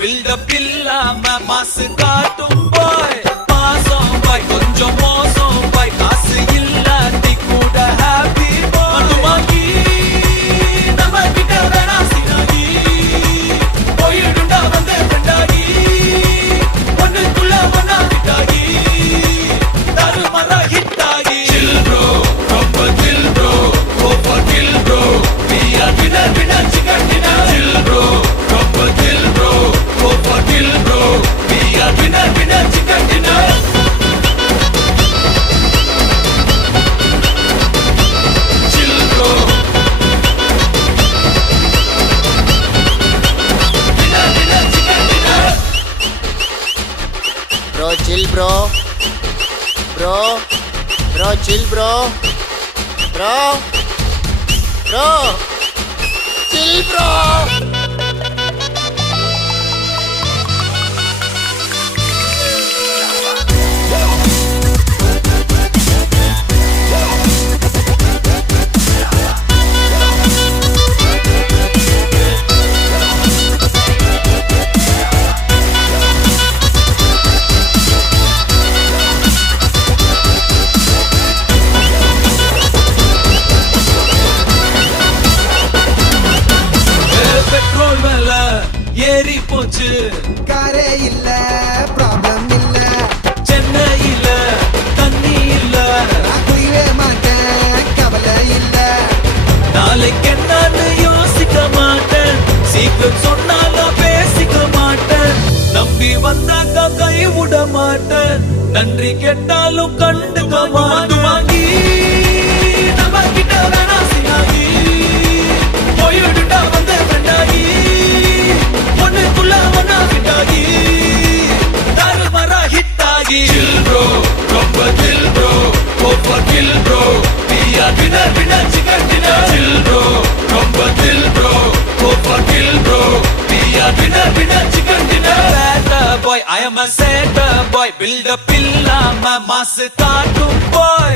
Build up இல்லாம மாசு காட்டும் பாய் மாசம் பாய் கொஞ்சம் மோசம் பாய் காசு இல்லாட்டி கூட ஹாப்பி பாய் வாங்கி நம்ம கிட்ட வேணா சினாகி போயிடுண்டா வந்த ஃப்ரெண்டாகி ஒண்ணுக்குள்ள ஒண்ணா விட்டாகி தருமரா ஹிட்டாகி chill bro ரொம்ப chill bro go for kill bro we are winner chicken dinner chill bro ரொம்ப chill bro go for kill bro we are winner chicken dinner chill bro winner chicken dinner Bro, chill, bro. Bro, chill, bro. Bro, chill, bro. Petrol மேல ஏறி போச்சு காரே இல்ல problem இல்ல சென்னையில தண்ணி இல்ல நான் குடிவே மாட்டேன் கவலை இல்ல நாளைக்கு என்னன்னு யோசிக்க மாட்டேன் சீக்கிரம் சொன்னாலும் பேசிக்க மாட்டேன் நம்பி வந்தாக்கா கை விட மாட்டேன் நன்றி கேட்டாலும் கண்டுக்க மாட்டேன் வாங்கி நம்ம கிட்ட வேணா சினாகி போயிடுண்டா வந்த ஃப்ரெண்டாகி ஒண்ணுக்குள்ள ஒண்ணா விட்டாகி தருமரா ஹிட்டாகி chill bro ரொம்ப chill bro go for kill bro we are winner chicken dinner chill bro ரொம்ப chill bro go for kill bro we are winner chicken dinner bad boy I am a sad boy build up இல்லாம மாசு காட்டும் boy